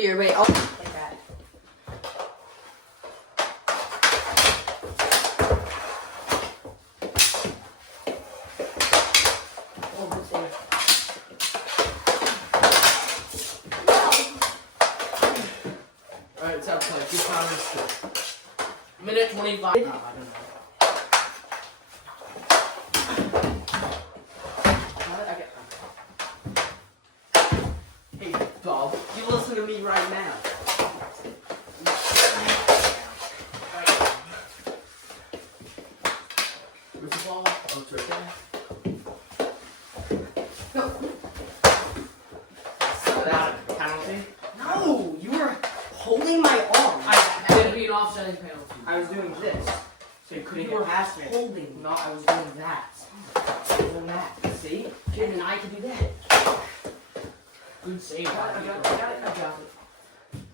Here, wait. Oh, like that. Over there. Alright, sounds like 2 pounds. Minute 25. No, I don't know. Hey, Bob, you listen to me right now. Where's the ball? Oh, it's right there. No. So that's a penalty? No, you were holding my arm. I didn't be an offsetting penalty. I was doing this. So you couldn't You get were past it. holding. No, I was doing that. Doing that. See? And then I could do that. Good save. I got it. I got it. I got it.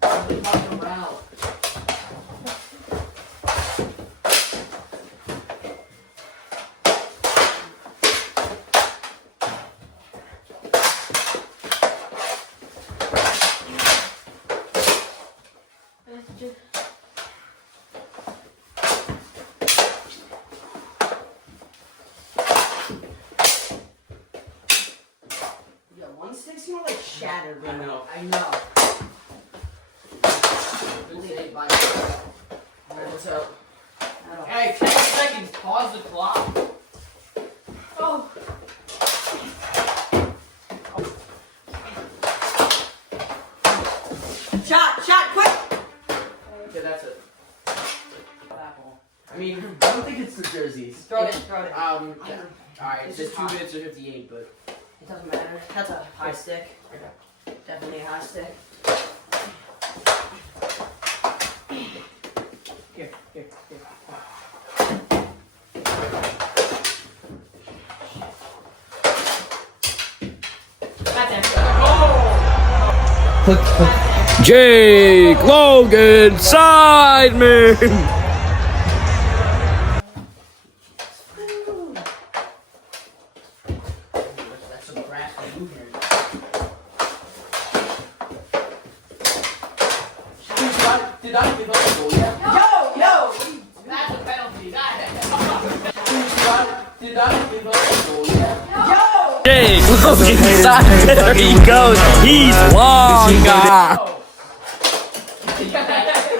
What are you talking about? Sticks, you know, like shattered. I know. I know. Good save by Alright, what's up? Hey, 10 seconds. Pause the clock. Oh. Shot, quick! Okay, that's it. I mean, I don't think it's the jerseys. Throw it. Alright, It's just just 2 hot. minutes or 58, but. It doesn't matter. That's a high stick. Okay. Definitely a high stick. Here. That's it. Jake Logan Sideman. That's some grass to move here. Did I give up the goal yet? Yo! That's a penalty. Did I give up the goal yet? Yo! Jake Logan Sideman. There he goes. He's long gone.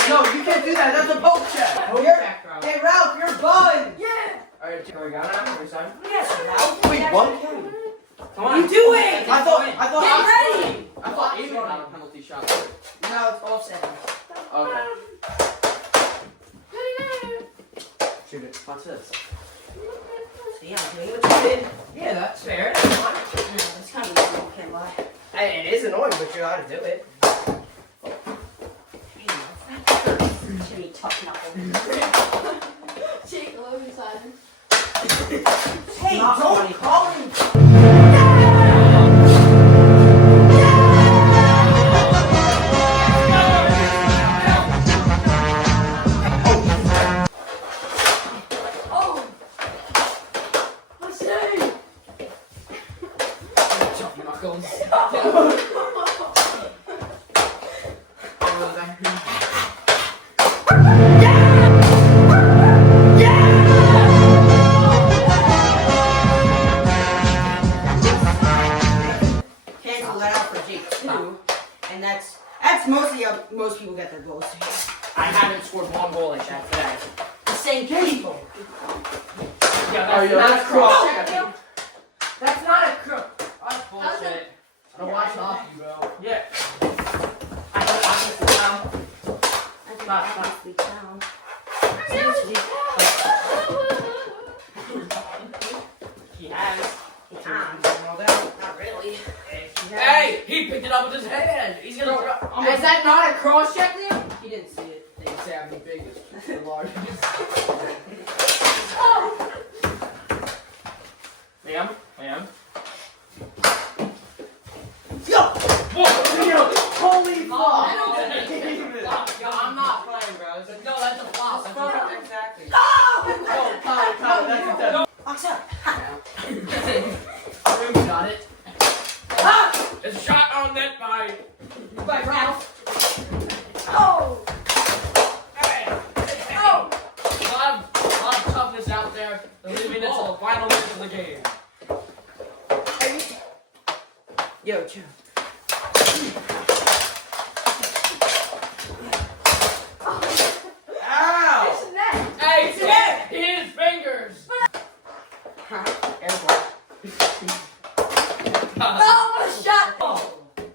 No, you can't do that. That's a poke check. Hey, Ralph, you're bun! Yeah! Alright, we got it. Every time. Yes, Ralph. Wait, what? Come on. You do it! I thought. Get ready! I thought Avery got a penalty shot. No, it's offset. Okay. Shoot it. Watch this. See, I'm doing what you did. Yeah, that's fair. It's kind of annoying, can't lie. It is annoying, but you know how to do it. Jimmy Tuck Knuckle. Jake Logan Simon. Hey, Not don't funny. call him. Oh! I say! Chuck knuckles. Cancel that out for Jake too, and that's mostly how most people get their goals. I haven't scored one goal like that today. The same people. Yeah, that's not a cross. That's not a cross. That's How's bullshit. it? I don't watch hockey, bro. Yeah. I don't obviously down. I think Stop. obviously down. He has. Not really. Hey, he picked it up with his hand. He's gonna. Is that not a cross check, Liam? He didn't see it. They say I'm the biggest, the largest. Oh! Liam. Yo! Whoa! Holy fuck! Yo, I'm not playing, bro. No, that's a flop. That's a Exactly. Oh, Kyle, that's a dead. Box up. Got it. It's shot on net by Ralph. there. They're leaving it till the final minute of the game. Yo, chill. Ow! It's net. Hey, It's net. his fingers. Airball. Oh, what a shot. Oh,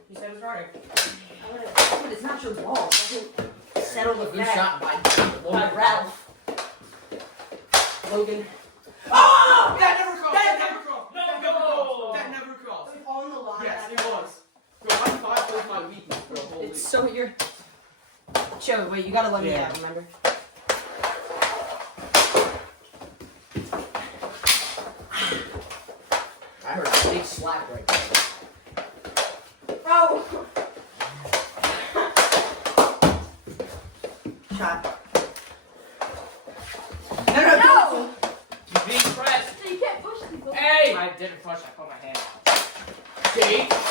he said it's right. Dude, it's not your ball. Settle the Good fact. shot by Ralph. Logan. Oh! That never crossed. That never crossed. Let go. That never crossed. On the line. Yes, it was. Bro, I'm 5.5 weakness, bro. Holy. It's so you're. Joe, wait, you gotta let me Yeah. out, remember? I heard a big slap right there. Bro! Shot. No! No. He's being pressed. So you can't push people. Hey! I didn't push, I put my hand out.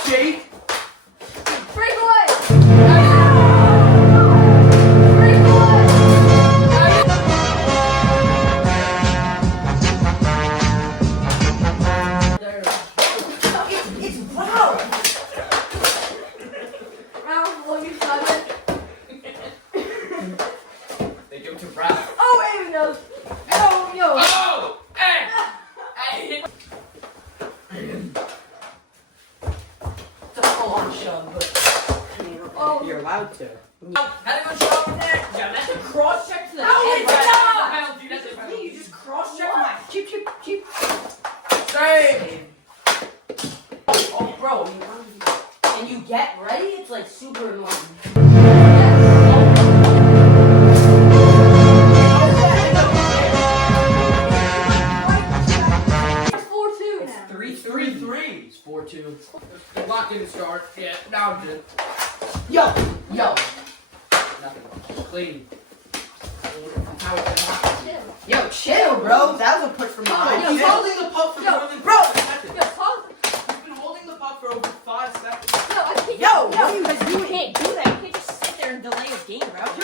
Jake! Breakaway. Breakaway. There. It's wow! Round Logan shot it. They give it to Brad. Oh, Aiden knows. Oh, yo. Oh! Hey! Hey! It's a full-on shove, but I mean, Oh. you're allowed to. How do you shot from there? Yeah, that's a cross check to the Oh, head. it's That's not! a penalty. That's a penalty. You just cross-check my cheap. Save! Oh, bro, and you get ready, it's like super annoying. It's 4-2 now. 3-3. It's 4-2. The clock didn't start. Yeah, now I'm good. Yo! Nothing. Clean. How is that Chill. Yo, chill, bro. That was a push from behind. Yo, He's yo, holding the puck for yo, more than bro. 5 seconds. Yo, pause. He's been holding the puck for over 5 seconds. Yo, I can't. Yo, yo. because you can't do that. You can't just sit there and delay a game, bro.